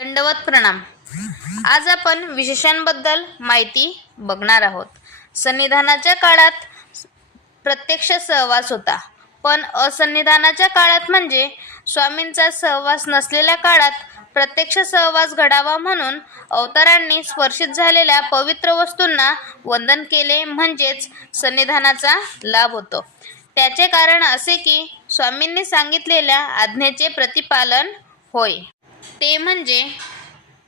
दंडवत प्रणाम. आज आपण विशेषांबद्दल माहिती बघणार आहोत. संविधानाच्या काळात प्रत्यक्ष सहवास होता, पण असंविधानाच्या काळात म्हणजे स्वामींचा सहवास नसलेल्या काळात प्रत्यक्ष सहवास घडावा म्हणून अवतारांनी स्पर्शित झालेल्या पवित्र वस्तूंना वंदन केले, म्हणजेच संविधानाचा लाभ होतो. त्याचे कारण असे की स्वामींनी सांगितलेल्या आज्ञेचे प्रतिपालन होय. ते म्हणजे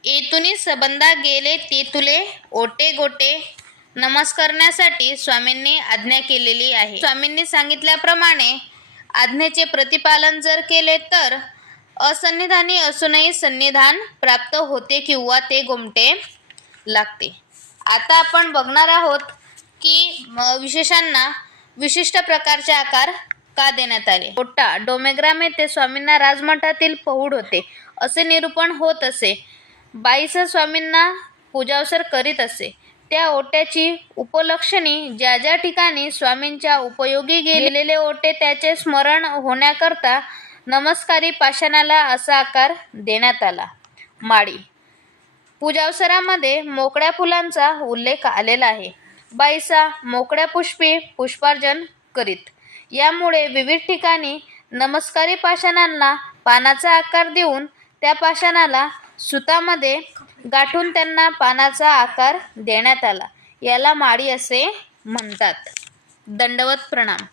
येथुनी सबंधा गेले तेथुले ओटे गोटे नमस्कारण्यासाठी स्वामींनी आज्ञा केलेली आहे. स्वामींनी सांगितल्याप्रमाणे आज्ञेचे प्रतिपालन जर केले तर असंविधानी असूनही संविधान प्राप्त होते किंवा ते गोमटे लागते. आता आपण बघणार आहोत की विशेषांना विशिष्ट प्रकारचे आकार का देण्यात आले. ओटा डोमेग्राम येथे स्वामींना राजमठातील पहुड होते असे निरूपण होत असे. बाईस स्वामींना पूजावसर करीत असे. त्या ओट्याची उपलक्षणी ज्या ज्या ठिकाणी स्वामींच्या उपयोगी गेलेले ओटे त्याचे स्मरण होण्याकरता नमस्कारी पाषाणाला असा आकार देण्यात आला. माळी पूजावसरामध्ये मोकळ्या फुलांचा उल्लेख आलेला आहे. बाईसा मोकळ्या पुष्पी पुष्पार्चन करीत. यामुळे विविध ठिकाणी नमस्कारी पाषाणांना पानाचा आकार देऊन त्या पाषाणाला सुतामध्ये गाठून त्यांना पानाचा आकार देण्यात आला. याला माळी असे म्हणतात. दंडवत प्रणाम.